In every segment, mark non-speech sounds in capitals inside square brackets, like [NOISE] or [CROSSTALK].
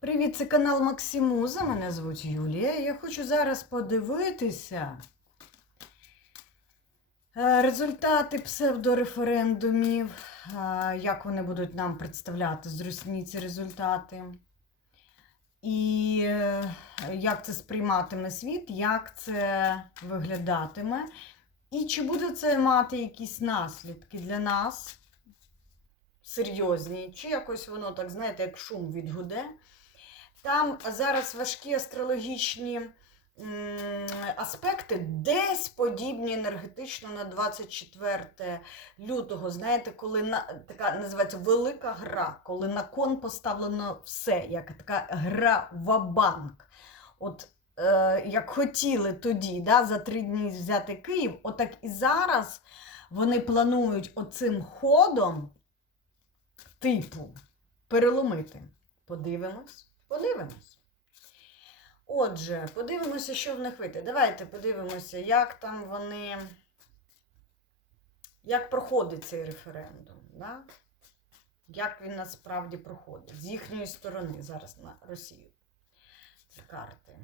Привіт, це канал Максимуза. Мене звуть Юлія. Я хочу зараз подивитися е, результати псевдореферендумів, е, як вони будуть нам представляти зручні ці результати. І е, як це сприйматиме світ, як це виглядатиме, і чи буде це мати якісь наслідки для нас серйозні, чи якось воно так, знаєте, як шум відгуде. Там зараз важкі астрологічні аспекти, десь подібні енергетично на 24 лютого. Знаєте, коли на, така називається велика гра, коли на кон поставлено все, як така гра в-банк. От е, як хотіли тоді, да, за три дні взяти Київ, отак і зараз вони планують оцим ходом, типу, переломити. Подивимось. Подивимось. Отже, подивимося, що в них вийде. Давайте подивимося, як там вони. Як проходить цей референдум. Да? Як він насправді проходить. З їхньої сторони зараз на Росію. Ці карти.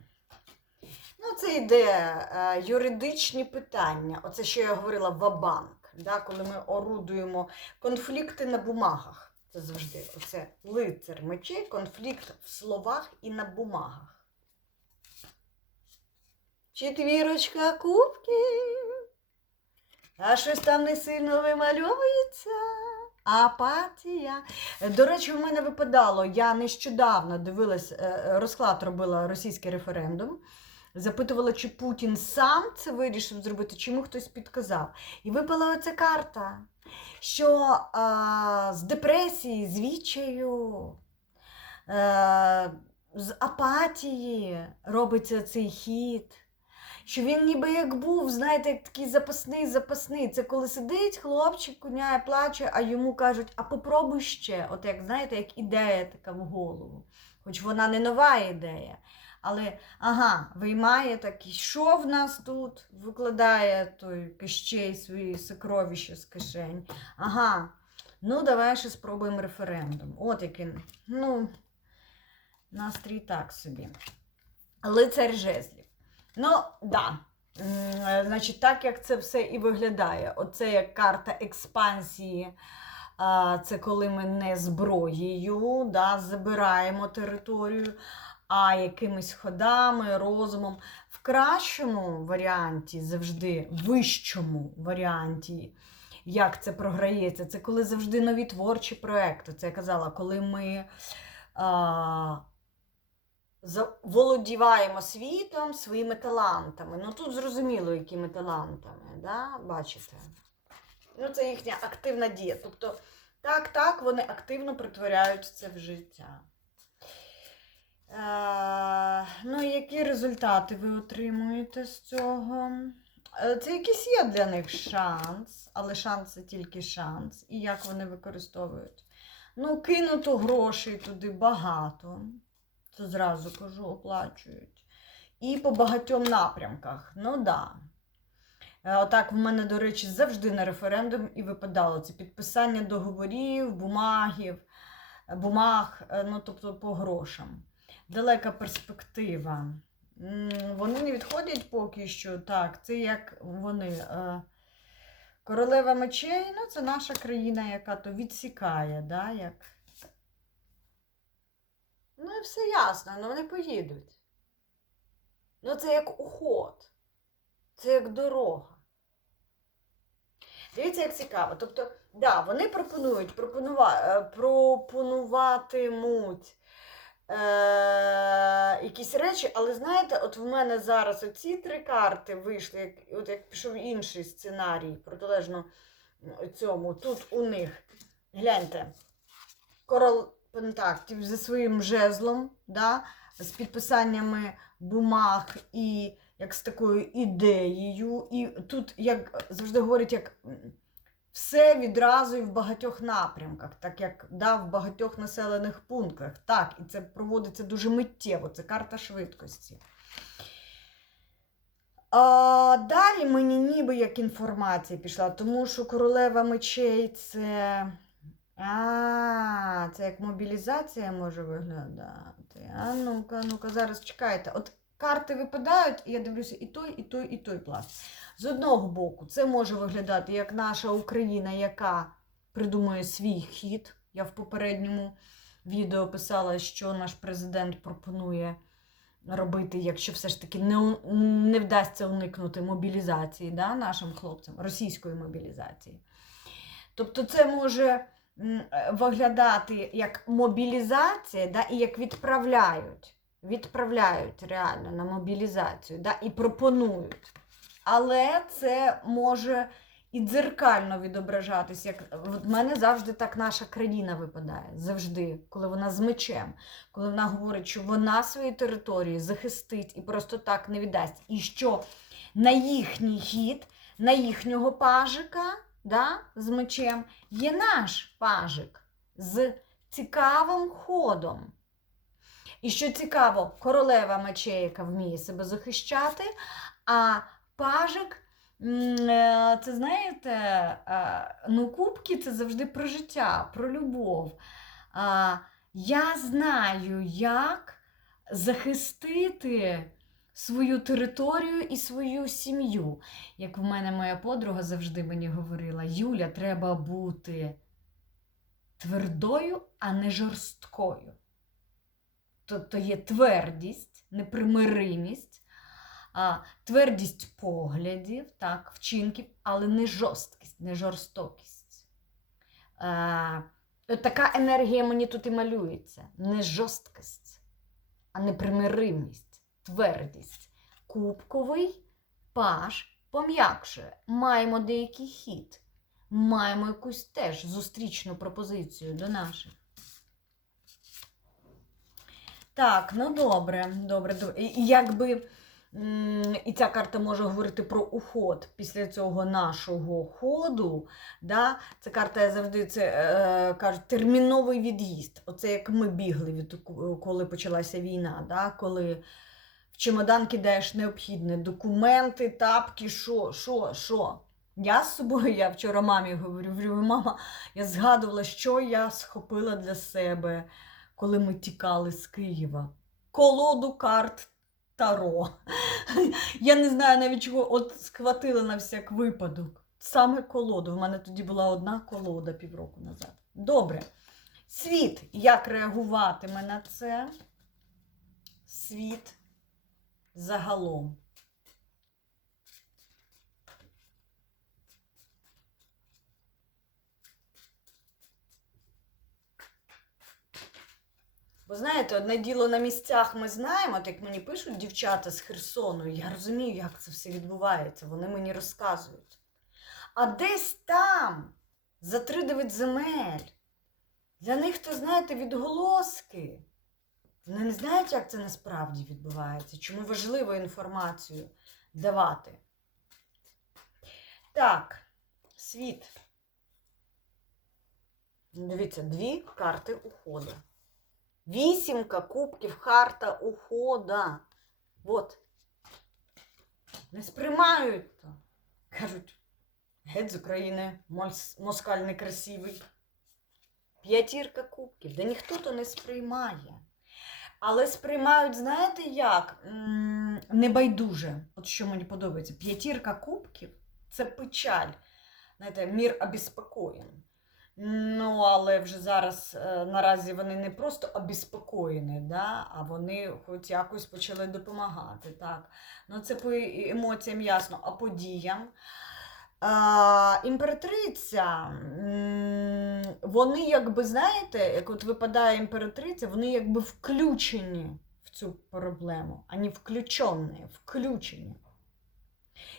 Ну, це йде е, юридичні питання. Оце, що я говорила, вабанк. Да? Коли ми орудуємо конфлікти на бумагах. Це завжди оце лицар мечей, конфлікт в словах і на бумагах. Четвірочка кубків. А щось там не сильно вимальовується. Апатія. До речі, в мене випадало, я нещодавно дивилась, е, розклад робила російський референдум. Запитувала, чи Путін сам це вирішив зробити, чи йому хтось підказав. І випала оця карта що а, з депресії, з відчаю, а, з апатії робиться цей хід. Що він ніби як був, знаєте, як такий запасний, запасний. Це коли сидить хлопчик, куняє, плаче, а йому кажуть, а попробуй ще. От як знаєте, як ідея така в голову. Хоч вона не нова ідея. Але ага, виймає так, що в нас тут? Викладає той кищей свої сокровища з кишень. Ага, ну давай ще спробуємо референдум. От який, ну, настрій так собі. Лицар жезлів. Ну, да. Значить, так як це все і виглядає. Оце як карта експансії. Це коли ми не зброєю да, забираємо територію а якимись ходами, розумом. В кращому варіанті, завжди, вищому варіанті, як це програється, це коли завжди нові творчі проекти. Це я казала, коли ми а, володіваємо світом своїми талантами. Ну тут зрозуміло, якими талантами, да? бачите? Ну, це їхня активна дія. Тобто, так, так, вони активно притворяють це в життя. Е, ну, які результати ви отримуєте з цього? Е, Це якийсь є для них шанс, але шанс це тільки шанс. І як вони використовують? Ну, кинуто грошей туди багато. Це зразу кажу, оплачують. І по багатьом напрямках. Ну. Да. Е, Отак, в мене, до речі, завжди на референдум і випадало це підписання договорів, бумагів, бумаг, ну, тобто по грошам далека перспектива. Вони не відходять поки що. Так, це як вони. Е, королева мечей, ну це наша країна, яка то відсікає, да, як. Ну і все ясно, ну вони поїдуть. Ну це як уход, це як дорога. Дивіться, як цікаво. Тобто, да, вони пропонують, пропонува, е, пропонуватимуть е, якісь речі, але знаєте, от в мене зараз оці три карти вийшли, як, от як пішов інший сценарій, протилежно цьому. Тут у них, гляньте, корол пентактів зі своїм жезлом, да, з підписаннями бумаг і як з такою ідеєю. І тут, як завжди говорять, як все відразу і в багатьох напрямках, так як да, в багатьох населених пунктах. Так, і це проводиться дуже миттєво, це карта швидкості. А Далі мені ніби як інформація пішла, тому що королева мечей це А, це як мобілізація може виглядати. А ну-ка, ну-ка, зараз чекайте. От карти випадають, і я дивлюся і той, і той, і той пласт. З одного боку, це може виглядати як наша Україна, яка придумує свій хід. Я в попередньому відео писала, що наш президент пропонує робити, якщо все ж таки не, не вдасться уникнути мобілізації да, нашим хлопцям, російської мобілізації. Тобто це може е, виглядати як мобілізація, да, і як відправляють. Відправляють реально на мобілізацію да, і пропонують. Але це може і дзеркально відображатись. Як в мене завжди так наша країна випадає. Завжди, коли вона з мечем, коли вона говорить, що вона свої території захистить і просто так не віддасть. І що на їхній хід, на їхнього пажика да, з мечем є наш пажик з цікавим ходом. І що цікаво, королева мечей, яка вміє себе захищати, а пажик, е, це знаєте, е, ну, кубки це завжди про життя, про любов. Я знаю, як захистити свою територію і свою сім'ю. Як в мене моя подруга завжди мені говорила: Юля, треба бути твердою, а не жорсткою. Тобто є твердість, непримиримість, а, твердість поглядів, так, вчинків, але не жорсткість, не жорстокість. А, от така енергія мені тут і малюється. Не жорсткість, а непримиримість, твердість. Кубковий паш пом'якшує. Маємо деякий хід, маємо якусь теж зустрічну пропозицію до наших. Так, ну добре, добре. І, якби і ця карта може говорити про уход після цього нашого ходу. Да? Ця карта я завжди це е, кажуть, терміновий від'їзд. Оце як ми бігли, від, коли почалася війна, да? коли в чемодан кидаєш необхідне документи, тапки, що, що, що. Я з собою, я вчора мамі говорю, мама, я згадувала, що я схопила для себе коли ми тікали з Києва. Колоду карт Таро. Я не знаю навіть чого, от схватила на всяк випадок. Саме колоду. В мене тоді була одна колода півроку назад. Добре. Світ, як реагуватиме на це? Світ загалом. Бо знаєте, одне діло на місцях ми знаємо, от як мені пишуть дівчата з Херсону, я розумію, як це все відбувається, вони мені розказують. А десь там, за тридев'ять земель, для них, то, знаєте, відголоски. Вони не знають, як це насправді відбувається, чому важливо інформацію давати. Так, світ. Дивіться, дві карти уходу. Вісімка кубків, карта ухода. От. Не сприймають то. Кажуть, геть з України, мос- москаль некрасивий. П'ятірка кубків. Да ніхто то не сприймає. Але сприймають, знаєте як? Небайдуже. От що мені подобається. П'ятірка кубків це печаль. Знаєте, мір обеспокоєн. Ну, але вже зараз е, наразі вони не просто обеспокоєні, да, а вони хоч якось почали допомагати. Так. Ну, це по емоціям ясно, а по діям. А, імператриця, вони якби, знаєте, як от випадає імператриця, вони якби включені в цю проблему, а не включені, включені.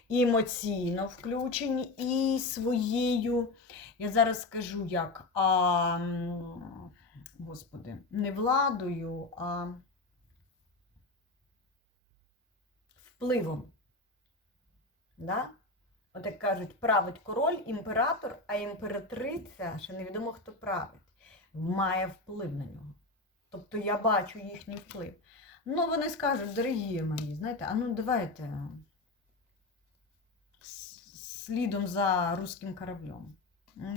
І емоційно включені, і своєю, я зараз скажу як, а, господи, не владою, а впливом. Да? От як кажуть, править король, імператор, а імператриця, ще невідомо хто править, має вплив на нього. Тобто я бачу їхній вплив. Ну, вони скажуть, дорогі мої, знаєте, а ну давайте слідом за руським кораблем.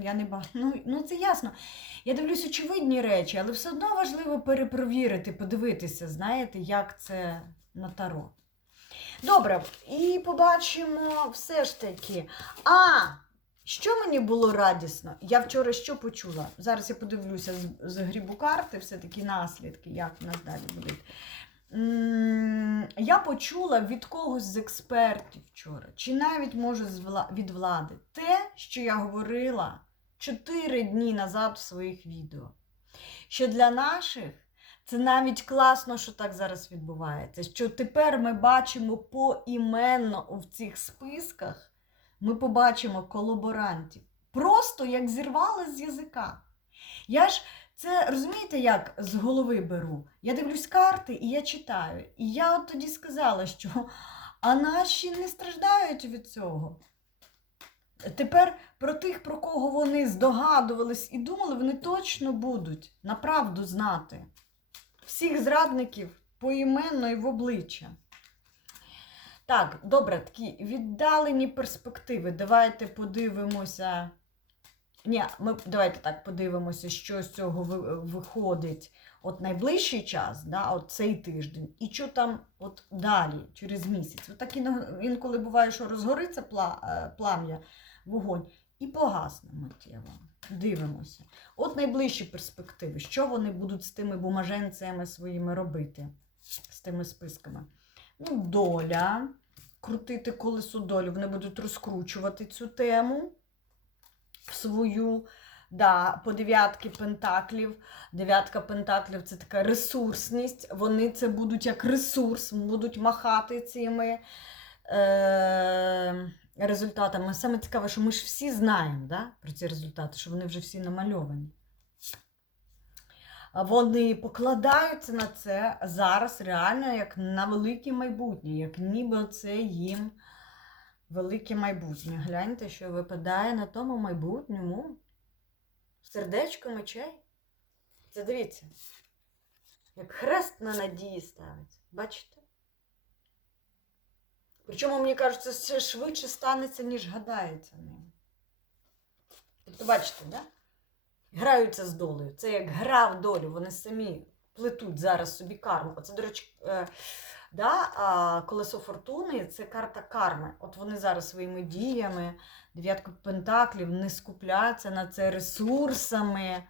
Я не ба... ну, ну, це ясно. Я дивлюсь очевидні речі, але все одно важливо перепровірити, подивитися, знаєте, як це на таро. Добре, і побачимо все ж таки. А! Що мені було радісно? Я вчора що почула? Зараз я подивлюся з, з грібу карти, все-таки наслідки, як в нас далі будуть. Я почула від когось з експертів вчора, чи навіть може від влади, те, що я говорила 4 дні назад в своїх відео. Що для наших це навіть класно, що так зараз відбувається. Що тепер ми бачимо поіменно в цих списках ми побачимо колаборантів. Просто як зірвали з язика. Я ж це розумієте, як з голови беру? Я дивлюсь карти і я читаю. І я от тоді сказала, що а наші не страждають від цього. Тепер про тих, про кого вони здогадувались і думали, вони точно будуть направду знати. Всіх зрадників поіменно і в обличчя. Так, добре, такі віддалені перспективи. Давайте подивимося. Ні, ми давайте так подивимося, що з цього виходить от найближчий час, да, от цей тиждень, і що там от далі, через місяць. От так інколи буває, що розгориться е, плам'я, вогонь, і погасне миттєво. Дивимося. От найближчі перспективи, що вони будуть з тими бумаженцями своїми робити, з тими списками. Ну, доля, крутити колесо долі, вони будуть розкручувати цю тему свою. Да, по дев'ятки пентаклів. Дев'ятка пентаклів це така ресурсність. Вони це будуть як ресурс, будуть махати цими е, результатами. Саме цікаве, що ми ж всі знаємо да, про ці результати, що вони вже всі намальовані. Вони покладаються на це зараз реально як на велике майбутнє, як ніби це їм велике майбутнє. Гляньте, що випадає на тому майбутньому. Сердечко мечей. Це дивіться. Як хрест на надії ставиться. Бачите? Причому, мені кажуть, це швидше станеться, ніж гадається ним. Тобто, бачите, да? граються з долею. Це як гра в долю, вони самі плетуть зараз собі карму. Оце, до речі, е, да, а колесо фортуни це карта карми. От вони зараз своїми діями, дев'ятку пентаклів, не скупляться на це ресурсами,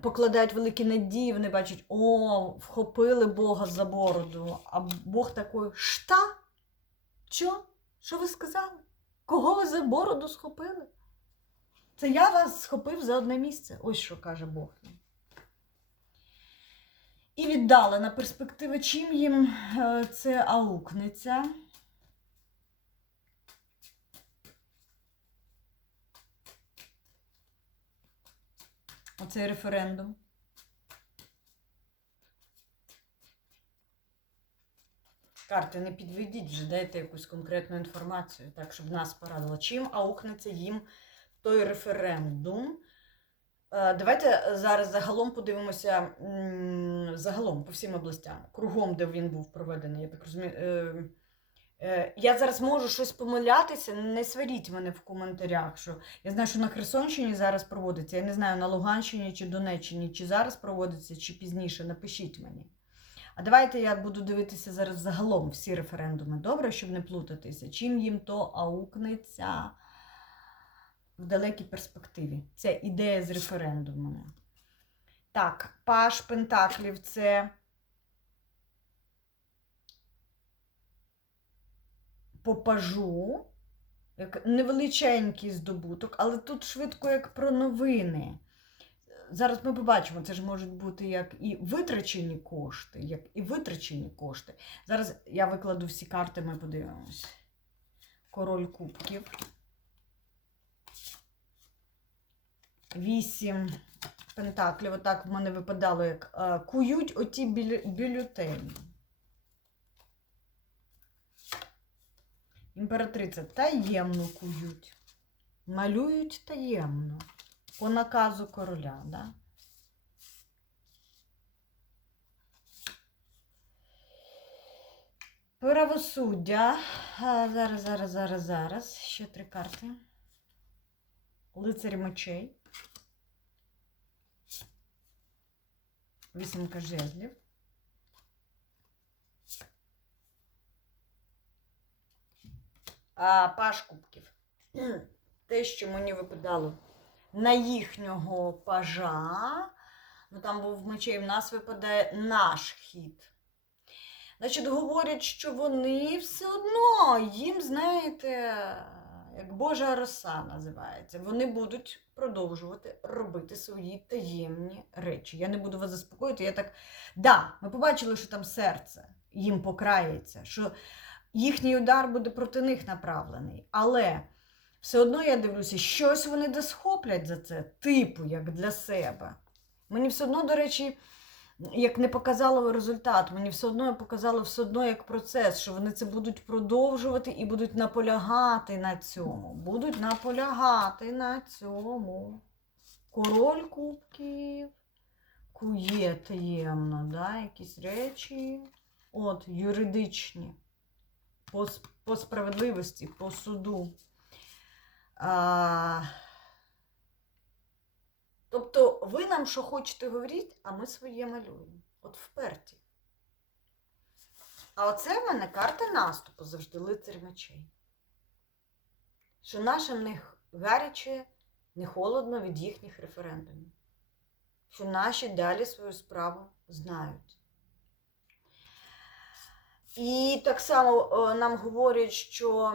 покладають великі надії, вони бачать, о, вхопили Бога за бороду. А Бог такий, шта? Що? Що ви сказали? Кого ви за бороду схопили? Це я вас схопив за одне місце. Ось що каже Бог. І віддалена перспектива, чим їм е, це аукнеться. Оцей референдум. Карти, не підведіть, вже дайте якусь конкретну інформацію, так, щоб нас порадило. Чим аукнеться їм той референдум? Е, Давайте зараз загалом подивимося загалом по всім областям, кругом, де він був проведений. Я так розумію. Е, е, Я зараз можу щось помилятися, не сваріть мене в коментарях. Що я знаю, що на Херсонщині зараз проводиться. Я не знаю, на Луганщині чи Донеччині, чи зараз проводиться, чи пізніше. Напишіть мені. А давайте я буду дивитися зараз загалом всі референдуми. Добре, щоб не плутатися. Чим їм то аукнеться в далекій перспективі. Це ідея з референдумами. Так, Паш Пентаклів це по пажу, як невеличенький здобуток, але тут швидко як про новини. Зараз ми побачимо, це ж можуть бути як і витрачені кошти, як і витрачені кошти. Зараз я викладу всі карти, ми подивимось. Король кубків. Вісім пентаклів. Отак в мене випадало, як е, кують оті бюле- бюлетені. Імператриця таємно кують. Малюють таємно. По наказу короля, да? Правосуддя. Зараз, зараз, зараз, зараз. Ще три карти. лицарь мечей. Вісімка жезлів. А паш кубків. [CLEARS THROAT] Те, що мені випадало на їхнього пажа. Ну там був мечей, в нас випадає наш хід. Значить, говорять, що вони все одно, їм, знаєте, як Божа роса називається. Вони будуть продовжувати робити свої таємні речі. Я не буду вас заспокоїти. Я так. Да, ми побачили, що там серце їм покрається, що їхній удар буде проти них направлений. Але все одно я дивлюся, щось вони десь схоплять за це, типу, як для себе. Мені все одно, до речі, як не показало результат, мені все одно показало все одно як процес, що вони це будуть продовжувати і будуть наполягати на цьому. Будуть наполягати на цьому. Король кубків, кує таємно, да, якісь речі. От, юридичні, по, по справедливості, по суду. А, тобто ви нам що хочете говорити, а ми своє малюємо. От вперті. А оце в мене карта наступу завжди лицар мечей. Що нашим не гаряче, не холодно від їхніх референдумів. Що наші далі свою справу знають. І так само е, нам говорять, що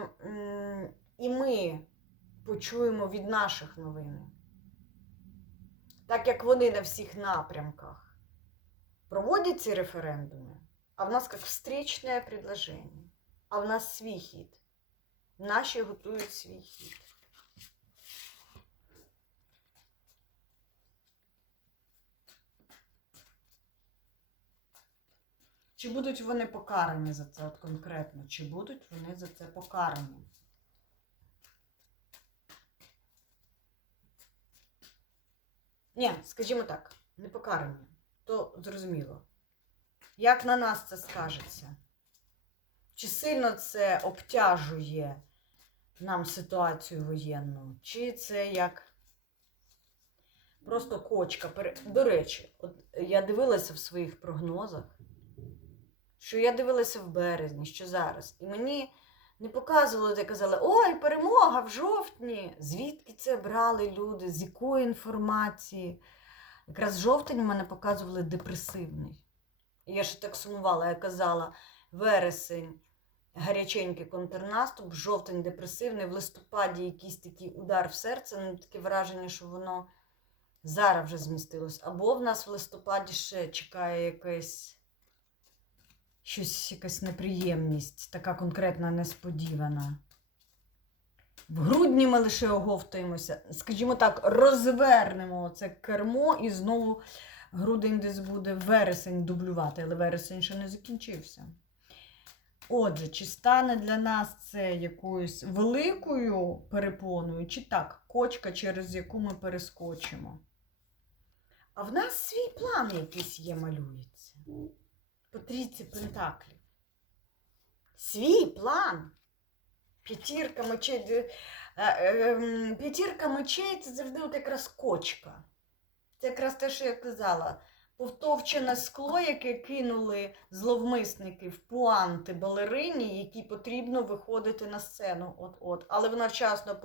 і ми почуємо від наших новин. Так як вони на всіх напрямках проводять ці референдуми, а в нас як встрічне предложення, а в нас свій хід. Наші готують свій хід. Чи будуть вони покарані за це от конкретно? Чи будуть вони за це покарані? Ні, скажімо так, не покарані. То зрозуміло. Як на нас це скажеться? Чи сильно це обтяжує нам ситуацію воєнну? Чи це як просто кочка? До речі, от я дивилася в своїх прогнозах, що я дивилася в березні, що зараз. І мені не показували, де казали, ой, перемога в жовтні. Звідки це брали люди? З якої інформації? Якраз жовтень у мене показували депресивний. Я ще так сумувала, я казала, вересень, гаряченький контрнаступ, жовтень депресивний, в листопаді якийсь такий удар в серце, ну таке враження, що воно зараз вже змістилось. Або в нас в листопаді ще чекає якесь щось, якась неприємність, така конкретна, несподівана. В грудні ми лише оговтуємося, скажімо так, розвернемо це кермо і знову грудень десь буде вересень дублювати, але вересень ще не закінчився. Отже, чи стане для нас це якоюсь великою перепоною, чи так, кочка, через яку ми перескочимо? А в нас свій план якийсь є, малюється. По трійці пентаклів. Свій план. П'ятірка мечей. е, е, ем, П'ятірка мечей це завжди от якраз кочка. Це якраз те, що я казала. Повтовчене скло, яке кинули зловмисники в пуанти балерині, якій потрібно виходити на сцену. От-от. Але вона вчасно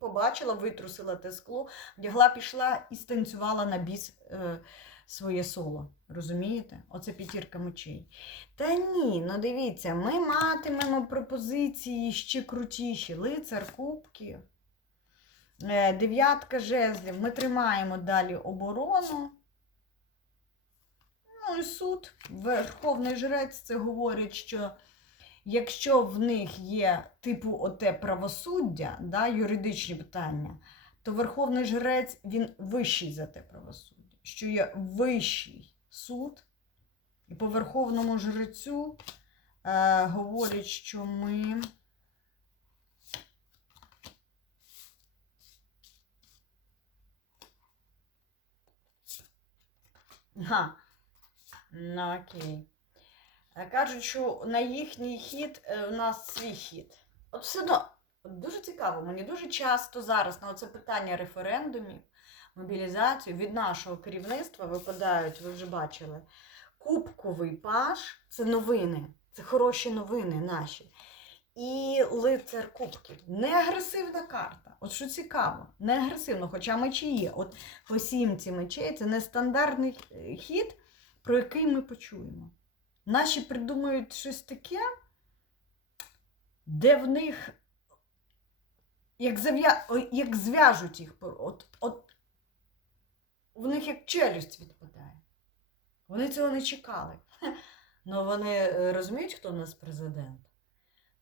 побачила, витрусила те скло, вдягла, пішла і станцювала на біс е, своє соло. Розумієте? Оце п'ятірка мечей. Та ні, ну дивіться, ми матимемо пропозиції ще крутіші. Лицар кубків, е, дев'ятка жезлів. Ми тримаємо далі оборону. Ну і суд, Верховний жрець це говорить, що якщо в них є типу оте правосуддя, да, юридичні питання, то Верховний жрець він вищий за те правосуддя, що є вищий суд, і по Верховному жрецю е, говорять, що ми. Ага. Ну, окей. Е, Кажуть, що на їхній хід е, у нас свій хід. От все одно, дуже цікаво, мені дуже часто зараз на це питання референдумів, мобілізацію від нашого керівництва випадають, ви вже бачили, кубковий паш це новини, це хороші новини наші. І лицар кубків. Не агресивна карта. От що цікаво, не агресивно, хоча мечі є. От по сімці мечей це нестандартний е, хід, про який ми почуємо. Наші придумають щось таке, де в них як, зав'я... як зв'яжуть їх, от, от, в них як челюсть відпадає. Вони цього не чекали. Ну вони е, розуміють, хто в нас президент.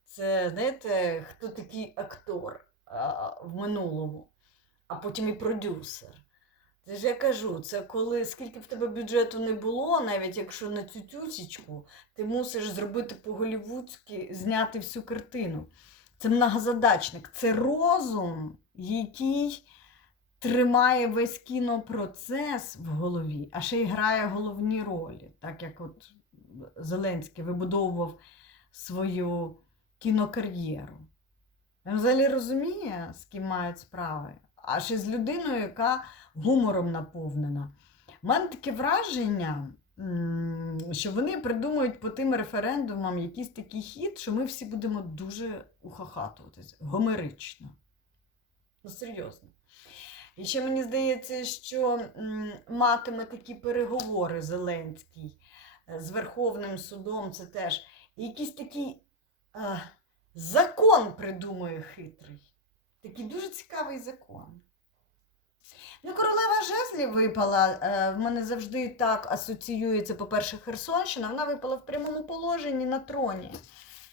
Це, знаєте, хто такий актор а, в минулому, а потім і продюсер. Це ж я кажу, це коли скільки в тебе бюджету не було, навіть якщо на цю тюсічку, ти мусиш зробити по-голівудськи, зняти всю картину. Це многозадачник, це розум, який тримає весь кінопроцес в голові, а ще й грає головні ролі, так як от Зеленський вибудовував свою кінокар'єру. Він взагалі розуміє, з ким мають справи, а ще з людиною, яка гумором наповнена. У мене таке враження, що вони придумують по тим референдумам якийсь такий хід, що ми всі будемо дуже ухахатуватись, гомерично. Ну, серйозно. І ще мені здається, що матиме такі переговори Зеленський е, з Верховним судом, це теж якийсь такий е, закон придумує хитрий. Такий дуже цікавий закон. Ну, королева жезлів випала. е, В мене завжди так асоціюється, по-перше, Херсонщина. Вона випала в прямому положенні на троні.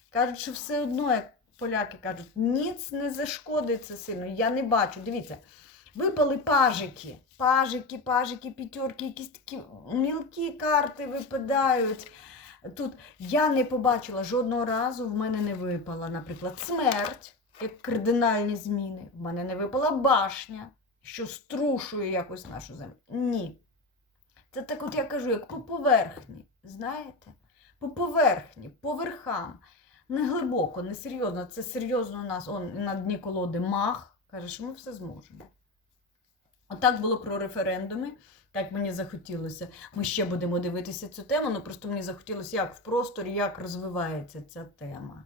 Кажуть, що все одно, як поляки кажуть, ніц не зашкодить це сильно. Я не бачу. Дивіться, випали пажики. Пажики, пажики, п'ятерки, якісь такі мілкі карти випадають. Тут я не побачила жодного разу, в мене не випала, наприклад, смерть, як кардинальні зміни. В мене не випала башня, що струшує якось нашу землю. Ні. Це так, от я кажу, як по поверхні, знаєте? По поверхні, по верхам. Не глибоко, не серйозно. Це серйозно у нас он, на дні колоди мах. Каже, що ми все зможемо. Отак було про референдуми. Так мені захотілося. Ми ще будемо дивитися цю тему, але просто мені захотілося, як в просторі, як розвивається ця тема.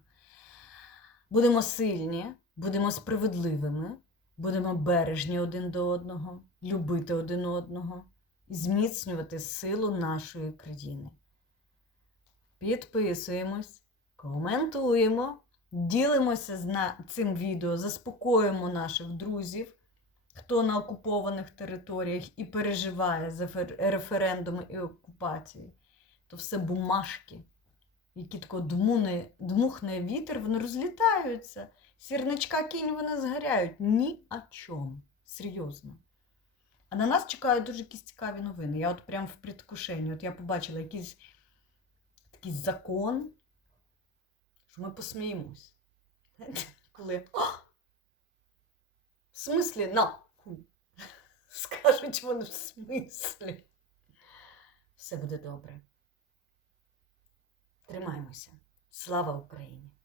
Будемо сильні, будемо справедливими, будемо бережні один до одного, любити один одного і зміцнювати силу нашої країни. Підписуємось, коментуємо, ділимося з цим відео, заспокоїмо наших друзів хто на окупованих територіях і переживає за референдуми і окупації, то все бумажки, які тако дмухне вітер, вони розлітаються. Сірничка кінь вони згоряють. Ні о чому. Серйозно. А на нас чекають дуже якісь цікаві новини. Я от прям в предвкушенні. От я побачила якийсь такий закон, що ми посміємось. Коли. «О! В смислі, на. [LAUGHS] Скажуть вони в смислі. Все буде добре. Тримаємося. Слава Україні!